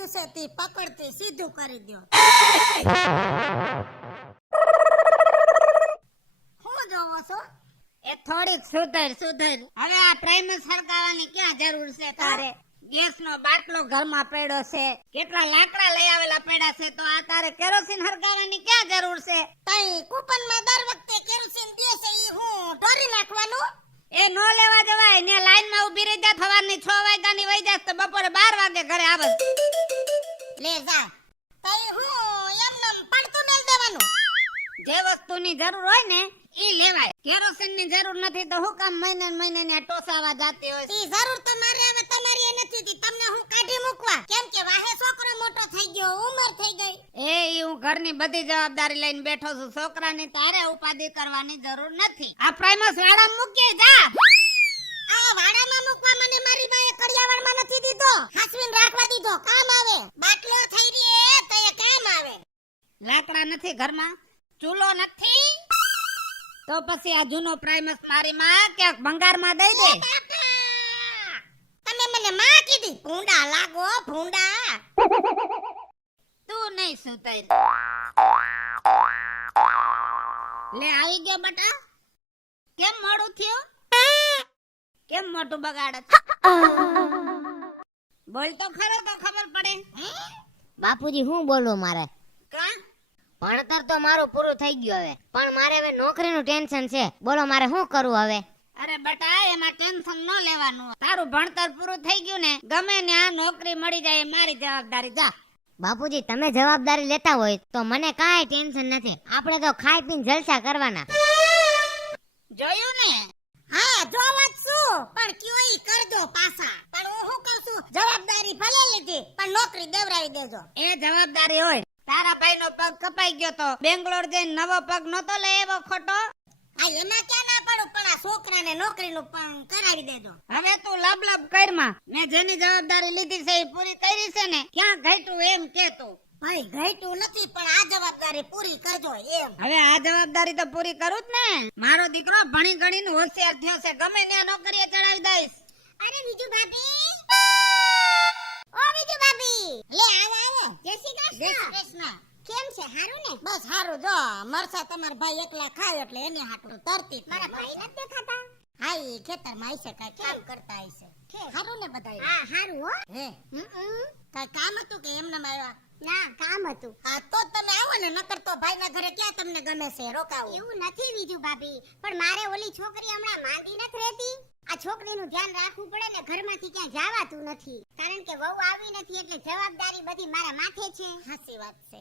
ગયું છે તે પકડતી સીધું કરી દો. હું જોવો છો? એ થોડીક સુધર. હવે આ પ્રાઇમસ હરગાવાની ક્યાં જરૂર છે તારે? ગેસનો બાટલો ઘરમાં પડ્યો છે, કેટલા લાકડા લઈ આવેલા પડ્યા છે, તો આ તારે કેરોસીન હરગાવાની ક્યાં જરૂર છે? તઈ કૂપનમાં દર વખતે કેરોસીન દે છે ઈ હું ઢોરી નાખવાનું? એ નો લેવા જવાય ને, લાઈનમાં ઊભી રહી જા, સવારની 6 વાગ્યાની વઈ જાસ તો બપોરે 12 વાગે ઘરે આવસ. લે જા. તઈ હું એમનેમ પડતું નહીં દેવાનું. જે વસ્તુની જરૂર હોય ને ઈ લેવાય. કેરોસીનની જરૂર નથી તો હું કામ મહિને ને આ ટોસાવા જાતી હોય? ઈ જરૂર તો મારે હવે તમારી એ નથી તી, તમને હું કાઢી મૂકવા. કેમ કે વાહે છોકરો મોટો થઈ ગયો, ઉંમર થઈ ગઈ. ઈ હું ઘરની બધી જવાબદારી લઈને બેઠો છું, છોકરાની તારે ઉપાધિ કરવાની જરૂર નથી. આ પ્રાઇમસ વાળા મૂકી જા. આ વાડામાં મૂકવા મને મારી બાએ કડિયાવાળમાં નથી દીધો, હાસવીને રાખવા દીધો. કામ આવે. બાટલો થઈ રહી તો એ કામ આવે. લાકડા નથી ઘરમાં, ચૂલો નથી, તો પછી આ જૂનો પ્રાઇમસ મારી માં ક્યાંક ભંગારમાં દઈ દે. તમે મને માં કીધી? ભૂંડા લાગો, ભૂંડા. તું નહીં સુતઈ. લે આવી ગયો બટા. કેમ મોડું થયું? કેમ મોટું બગાડત? બોલ તો ખરો તો ખબર પડે. બાપુજી હું બોલું? મારે કા ભણતર તો મારું પૂરું થઈ ગયું હવે, પણ મારે હવે નોકરીનું ટેન્શન છે. બોલો મારે શું કરવું હવે? અરે બટા એમાં ટેન્શન ન લેવાનું. તારું ભણતર પૂરું થઈ ગયું ને, ગમે ને આ નોકરી મળી જાય એ મારી જવાબદારી. જા. બાપુજી તમે જવાબદારી લેતા હોય તો મને કાંઈ ટેન્શન નથી. આપણે તો ખાઈ પીને જલસા કરવાના. જોયું ને? હા જોવા જ છું, પણ કયો ઈ કરજો પાછા. પણ હું શું કરશું? જવાબદારી ભલે લીધી પણ નોકરી દેવરાવી દેજો. એ જવાબદારી હોય. તારા ભાઈનો પગ કપાઈ ગયો તો બેંગ્લોર જઈને નવો પગ નતો લઈ આવ્યો ખોટો? આ એમાં ક્યાં ના પડું, પણ આ છોકરાને નોકરીનું પણ કરાવી દેજો. હવે તું લબ કરમાં. મેં જેની જવાબદારી લીધી છે એ પૂરી કરી છે ને? ક્યાં ઘટ્યું એમ કે તું? ભાઈ ઘટ્યું નથી, પણ આ જવાબદારી પૂરી કરજો એમ. હવે આ જવાબદારી તો પૂરી કરું જ ને. મારો દીકરો ભણી ગણીને હોશિયાર થયો છે, ગમે ત્યાં નોકરીએ ચડાવી દઈશ. અરે બીજુ ભાભી, ઓ બીજુ ભાભી, લે આવો આવો. જય શ્રી કૃષ્ણ. કેમ છે? હારું ને? બસ હારું. જો મરસા તમાર ભાઈ એકલા ખાય એટલે એને હાટું તરતી. મારા ભાઈ નથી દેખાતા? હા ઈ ખેતરમાં આઈશે, કાઈ કામ કરતા આઈશે. હારું ને બધાય? હા હારું હો. હે કાઈ કામ હતું કે એમને આવ્યા? ના કામ હતું. હા તો તમે આવો ને, નકર તો ભાઈના ઘરે ક્યાં તમને ગમે છે રોકાવું? એવું નથી બીજુ ભાભી, પણ મારે ઓલી છોકરી હમણાં માંદી નથી રહેતી. આ છોકરીનું ધ્યાન રાખવું પડે ને, ઘરમાંથી ક્યાં જવાતું નથી, કારણ કે વહુ આવી નથી એટલે જવાબદારી બધી મારા માથે છે. સાચી વાત છે.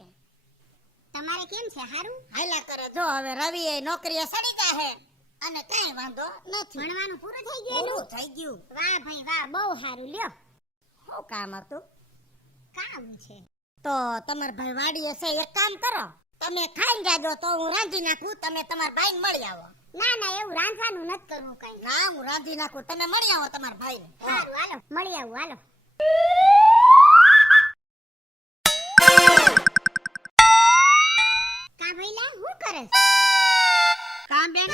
તમારે કેમ છે? હારું હાલા કરે. જો હવે રવિ એ નોકરીએ સડી જાહે અને કાઈ વાંધો નથી. ભણવાનું પૂરું થઈ ગયું? પૂરું થઈ ગયું. વાહ ભાઈ વાહ, બહુ સારું. લ્યો શું કામ હતું? કામ છે તો તમાર ભાઈ વાડીએ છે, એક કામ કરો, તમે ખાઈ જાજો તો હું રાંધી નાખું, તમે તમાર ભાઈને મળી આવો. ના ના એવું રાંધવાનું નથી કરવું કઈ. ના હું રાંધી નાખું, તમે મળી આવો તમાર ભાઈને. સારું હાલો મળી આવું. હાલો. કા ભઈલા હું કરે? કામ બેન,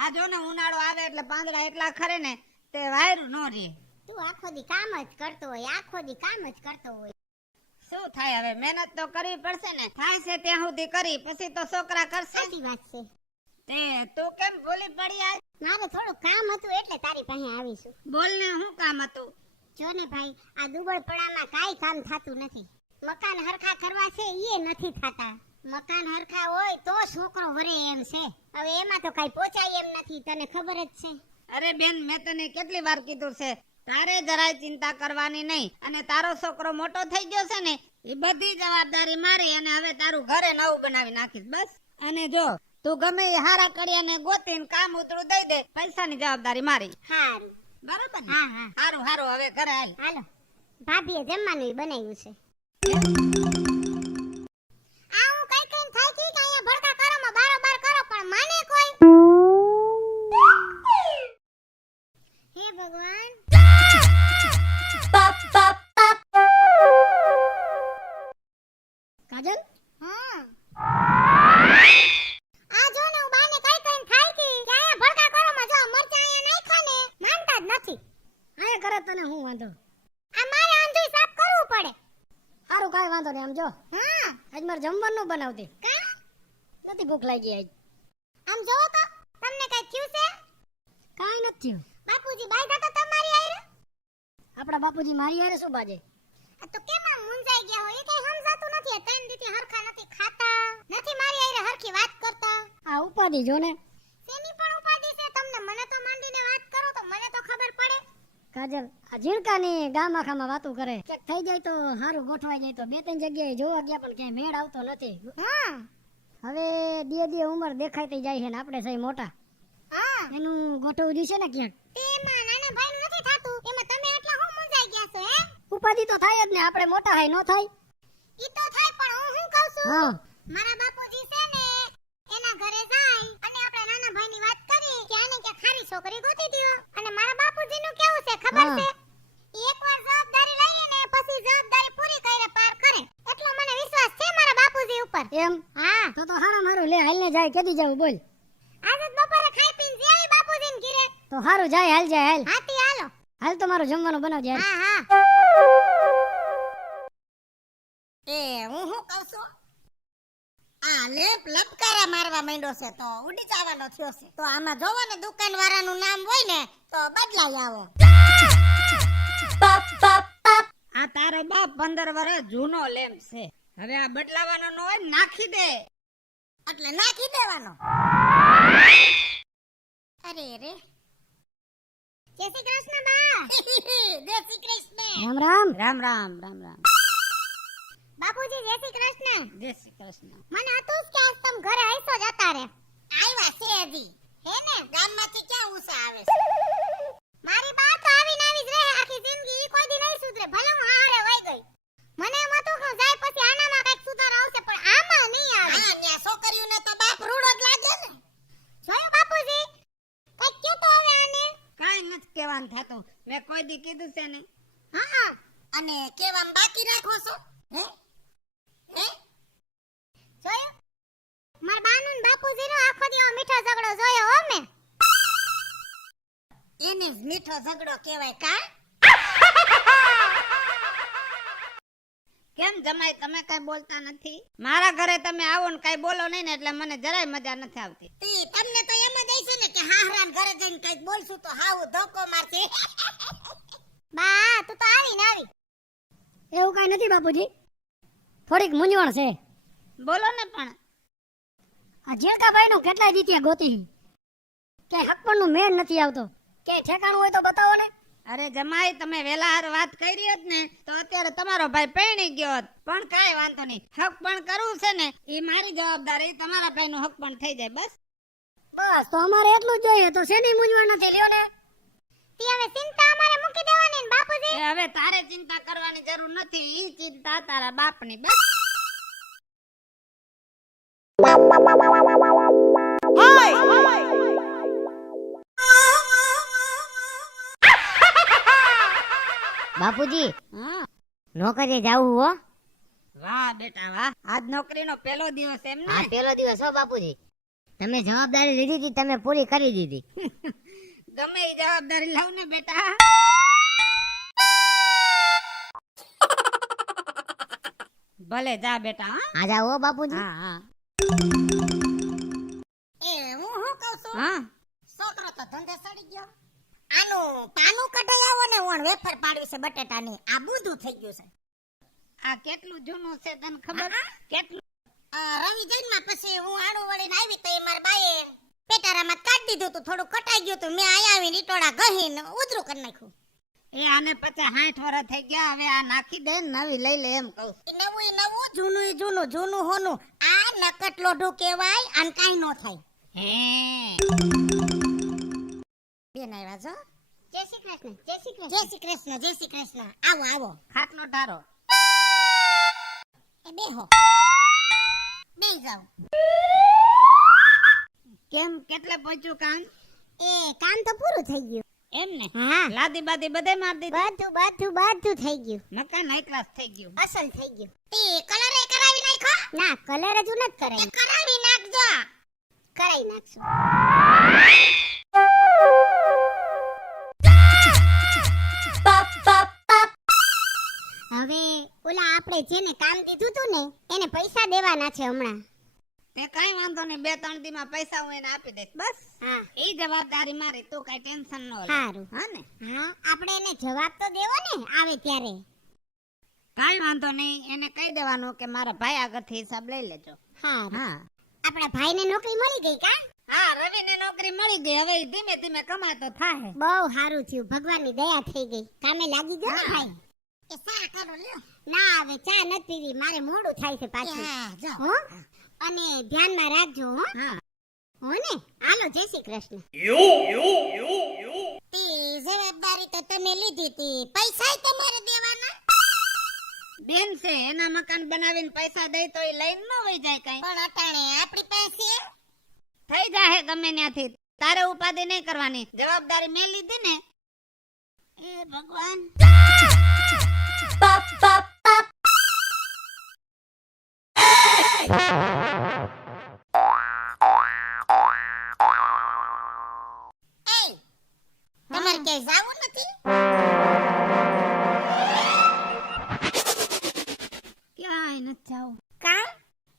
આ જો ને ઉનાળો આવે એટલે પાંદડા એટલા ખરે ને તે વાયરું નો રહે. તું આખો દી કામ જ કરતો હોય, આખો દી કામ જ કરતો હોય. શું થાય હવે? મહેનત તો કરવી પડશે ને. થાય છે ત્યાં સુધી કરી, પછી તો છોકરા કરશે. સાચી વાત છે. તે તું કેમ ભૂલી પડી? આજ મારે થોડું કામ હતું એટલે તારી પાસે આવીશું. બોલ ને, શું કામ હતું? જો ને ભાઈ, આ દુબળપણામાં કાઈ કામ થાતું નથી. મકાન હરખા કરવા છે ઈ નથી થાતા. મકાન હરખા હોય તો છોકરો વરે એમ છે. હવે એમાં તો કાઈ પોચાય એમ નથી, તને ખબર જ છે. અરે બેન, મેં તને કેટલી વાર કીધું છે, તારે જરાય ચિંતા કરવાની નહીં. અને તારો છોકરો મોટો થઈ ગયો છે ને, એ બધી જવાબદારી મારી. અને હવે તારું ઘરે નવું બનાવી નાખીશ બસ. અને જો તું ગમે એ હારા કડિયાને ગોતીને કામ ઉતરું દઈ દે, પૈસાની જવાબદારી મારી. હારું બરોબર ને? હા હા હારું હારું, હવે ઘરે હાલ. હાલો. ભાભીએ જમવાનું બનાવ્યું છે. આ હું કઈ કઈ થાકી કે અહીંયા ભડકા કરોમાં બારોબાર કરો, પણ માને કોઈ. હે ભગવાન. કાજલ, હા આ જો ને હું બાને કઈ કઈ થાકી કે અહીંયા ભડકા કરોમાં જો મરચા અહીંયા નાખ્યા ને માનતા જ નથી. આયા કરે તને હું વાંધો? આ મારે આંધું સાફ કરવું પડે. કાંઈ વાંધો નહીં. આમ જો હા આજ મારે જમવાનું બનાવતી કા નથી, ભૂખ લાગી આજ. આમ જોવો તો તમને કઈ થયું છે કાંઈ નથી થયું. બાપુજી બાયધા તો તમારી આયરે આપણા બાપુજી મારી હારે શું બાજે? આ તો કેમ આમ મુંજાઈ ગયા હોય એ કઈ સમજાતું નથી આ ત્રણ દીથી હરખા નથી ખાતા નથી મારી આયરે હરખી વાત કરતા આ ઉપાધિ જો ને શેની પણ ઉપાધિ છે તમને મને તો માંડીને વાત કરો તો મને તો ખબર પડે કાજલ, આ ઝીણકાની ગામ આખામાં વાતું કરે. ક્યાંક થઈ જાય તો સારું ગોઠવાઈ જાય તો બે ત્રણ જગ્યાએ જોવા ગયા પણ ક્યાંય મેળ આવતો નથી. હા હવે ધીરે ઉંમર દેખાતી જાય છે ને આપણે સહી મોટા. હા એનું ગોઠવવું જોઈશે ને ક્યાંક. તેમાં નાના ભાઈ નથી થાતું એમાં તમે આટલા હું મુંજાઈ ગયા છો હે ઉપાધિ તો થાય જ ને, આપણે મોટા હોય ન થાય. ઈ તો થાય પણ હું શું કહું છું હા મારા બાપુજી છે ને એના ઘરે જાય અને આપણા નાના ભાઈની વાત કરી કે આને કે ખારી છોકરી ગોતી દ્યો અને મારા બાપુજીનું કેવું છે ખબર હા. છે એકવાર જવાબદારી લઈએ ને પછી જવાબદારી પૂરી કરીને પાર કરે એટલો મને વિશ્વાસ છે મારા બાપુજી ઉપર એમ હા તો હારા મારું લે હાલને જાય કેદી જાવ બોલ. આજે જ બપોરે ખાઈ પીને જેવી બાપુજીને ઘરે તો હારું જાય, હાલ જાય હાલ. હાથી હાલો હાલ તો મારું જમવાનું બનાવજે હાલ. હા હા એ હું શું કહું છું આ લેપ લપકારા મારવા માંડ્યો છે તો ઉડી જવાનો થયો છે તો આમાં જોવો ને દુકાન વાળાનું નામ હોય ને તો બદલાઈ આવો આ તારો બાપ 15 વર્ષ જૂનો લેમ્પ છે. હવે આ બદલાવાનો ન હોય ને નાખી દે. એટલે નાખી દેવાનો અરે રે જય શ્રી કૃષ્ણ બા જય શ્રી કૃષ્ણ રામ રામ. રામ રામ રામ રામ. બાપુજી જય શ્રી કૃષ્ણ જય શ્રી કૃષ્ણ. મને હતું જ કે આજ તમ ઘરે આઈસો જતા રે આવ્યા છે હજી હે ને ગામમાંથી ક્યાં ઉસા આવે છે મારી બા તો આવીને આવી જ રહે આખી જિંદગી ઈ કોઈ દી નહીં સુધરે ભલે હું હારે વઈ ગઈ મને એમ હતું કે જાય પછી આનામાં કઈક સુધાર આવશે પણ આમાં નહીં આવે હા ન્યા છોકરીઓને તો બાપ રૂડો જ લાગે ને જોયું બાપુજી કઈક ક્યું તો હવે આને કાઈ નથી કહેવાનું થાતું. મેં કોઈ દી કીધું છે ને. હા અને કેવામ બાકી રાખો છો હે હે જોયું માર બાનું ને બાપુજીનો આખો દિવસ મીઠો ઝઘડો જોયો હો મે એને જ મીઠો ઝઘડો કહેવાય કા કેમ જમાઈ તમે કઈ બોલતા નથી? મારા ઘરે તમે આવો ને કઈ બોલો નહીં ને એટલે મને જરાય મજા નથી આવતી. તી તમને તો એમ જ હશે ને કે હાહરાન ઘરે જઈને કઈક બોલશું તો હાવ ધોકો મારશે બા તું તો આવી ને આવી એવું કાંઈ નથી બાપુજી, થોડીક મૂંઝવણ છે. બોલો ને પણ. આ ઝીણકાભાઈ નું કેટલાય દીથી ગોતી ક્યાંય હકપણનું મેળ નથી આવતો. ક્યાંય ઠેકાણું હોય તો બતાવો ને. અરે જમાઈ તમે વેલા હાર વાત કરી હોત ને તો અત્યારે તમારો ભાઈ પરણી ગયો હોત. પણ કાઈ વાંધો નહીં, હક પણ કરવું છે ને એ મારી જવાબદારી, તમારા ભાઈ નું હક પણ થઈ જાય બસ. બસ તો અમારે એટલું જ જોઈએ, તો શેની મૂંઝવણ નથી લ્યો ને. તી હવે ચિંતા અમારે મૂકી દેવાની ને બાપુજી એ હવે તારે ચિંતા કરવાની જરૂર નથી, ઈ ચિંતા તારા બાપની બસ. બાપુજી હા નોકરીએ જાવું હો. વાહ બેટા વાહ, આજ નોકરીનો પહેલો દિવસ એમ ને? આ પેલો દિવસ હો બાપુજી. તમે જવાબદારી લીધી હતી, તમે પૂરી કરી દીધી. ગમે એ જવાબદારી લાવ ને બેટા. ભલે જા બેટા. હા આ જાઓ હો બાપુજી. હા હા એ હું શું કહું છું હા. છોકરો તો ધંધે સડી ગયો આનું પાનું કઢાઈ આવો ને ઓણ વેફર પાડ્યું છે બટેટાની આ બૂંદું થઈ ગયું છે આ કેટલું જૂનું છે તને ખબર? કેટલું? રવિ જન્મા પછી હું આડું વળીને આવી તો એ મારા બાએ પેટારામાં કાઢી દીધું તું થોડું કટાઈ ગયું તું મેં આયા આવીને ઈટોડા ગહીને ઉધરું કરી નાખ્યું એ આને 50-60 વર્ષ થઈ ગયા, હવે આ નાખી દે ને નવી લઈ લે એમ કહું. ઈ નવું ઈ નવું જૂનું ઈ જૂનું જૂનું હોનું આ નકટ લોઢું કહેવાય આને કાઈ નો થાય હે બેન આવ્યા છો જય શ્રી કૃષ્ણ જય શ્રી કૃષ્ણ જય શ્રી કૃષ્ણ જય શ્રી કૃષ્ણ આવો આવો ખાટલો ઢારો. એ બેહો બેહી જાઓ કેમ કેટલે પહોંચ્યું કામ? એ કામ તો પૂરું થઈ ગયું એમ ને? હા લાદી બાદી બધે માર દીધી. બધું થઈ ગયું મકાન હાઈ ક્લાસ થઈ ગયું. અસલ થઈ ગયું એ કલર એ કરાવી નાખો ના કલર જ નથી કરાવી કરાવી નાખજો કરાવી નાખશું હવે ઓલા આપણે જેને કામ દીધું તું ને એને પૈસા દેવાના છે હમણાં. તે કઈ વાંધો નહીં, 2-3 દી માં પૈસા હું એને આપી દઈશ બસ. હા એ જવાબદારી મારી, તું કઈ ટેન્શન ન લે. સારું. હા ને, હા આપણે એને જવાબ તો દેવો ને આવે ત્યારે. કઈ વાંધો નહીં, એને કહી દેવાનું કે મારા ભાઈ આગળથી હિસાબ લઈ લેજો. હા હા આપણા ભાઈને નોકરી મળી ગઈ કા? હા, રવિને નોકરી મળી ગઈ, હવે ઈ ધીમે ધીમે કમાતો થાય. બહુ સારું થયું, ભગવાનની દયા થઈ ગઈ, કામે લાગી ગયો ને ભાઈ. એ સા કરો લ્યો. ના હવે ચા નથી પીવી, મારે મોડું થાય છે પાછું. હો? અને ધ્યાનમાં રાખજો હો. હા હો ને, હાલો જય શ્રી કૃષ્ણ. તે જવાબદારી તો તમે લીધી હતી, પૈસા તમારે દેવાના. બેન છે, એના મકાન બનાવીને પૈસા દઈ તો એ લઈને ન વઈ જાય કઈ. પણ અટાણે આપણી પાસે થઈ જાય ગમે ત્યાંથી, તારે ઉપાધિ નહીં કરવાની. જવાબદારી મેં લીધી ને. એ ભગવાન, તમારે ક્યાંય જાવું નથી? ક્યાંય નથી જાવું. કામ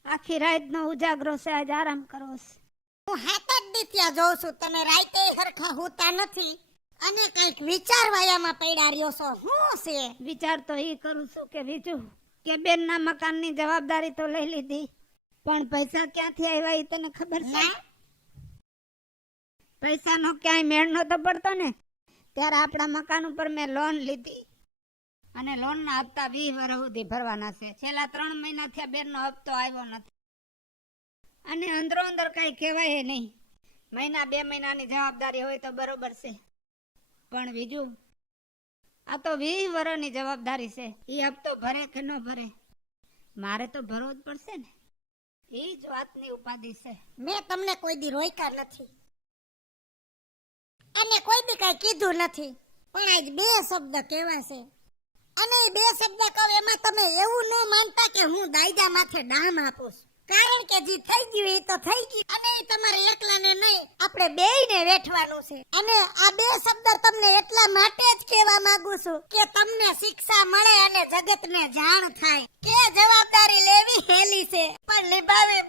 આખી રાત નો ઉજાગરો છે, આજ આરામ કરવો છે. હું હાથ જ દીત્યા જોઉં છું, તમે રાતે હરખા હોતા નથી અને કઈક વિચારવાયામાં પડ્યા રહ્યો છો. શું છે? વિચાર તો એ કરું છું કે બીજું કે બેન ના મકાન ની જવાબદારી તો લઈ લીધી, પણ પૈસા ક્યાંથી આવ્યા એ તને ખબર છે? ના પૈસા નો ક્યાંય મેળ નતો પડતો ને, ત્યારે આપણા મકાન ઉપર મેં લોન લીધી અને લોન ના હપ્તા 20 વર્ષ સુધી ભરવાના છે. છેલ્લા 3 મહિના થયા બેન નો હપ્તો આવ્યો નથી અને અંદરો અંદર કઈ કહેવાય નહીં. મહિના 2 મહિનાની જવાબદારી હોય તો બરોબર છે, પણ બીજું આ તો 20 વર્ષની જવાબદારી છે. એ હપ્તો ભરે કે ન ભરે, મારે તો ભરવો જ પડશે ને. એ જ વાતની ઉપાધિ છે. મેં તમને કોઈ દી રોક્યા નથી અને કોઈ દી કઈ કીધું નથી, પણ આજ 2 શબ્દ કહેવા છે અને એ 2 શબ્દ કહું એમાં તમે એવું ન માનતા કે હું દાયજા માથે ડામ આપું છું. કારણ કે જે થઈ ગયું એ તો થઈ ગયું અને એ તમારે એકલાને નહીં, આપણે બેયને વેઠવાનું છે. અને આ 2 શબ્દ તમને એટલા માટે જ કહેવા માંગુ છું કે તમને શિક્ષા મળે અને જગતને જાણ થાય કે જવાબદારી લેવી હેલી છે પણ નિભાવી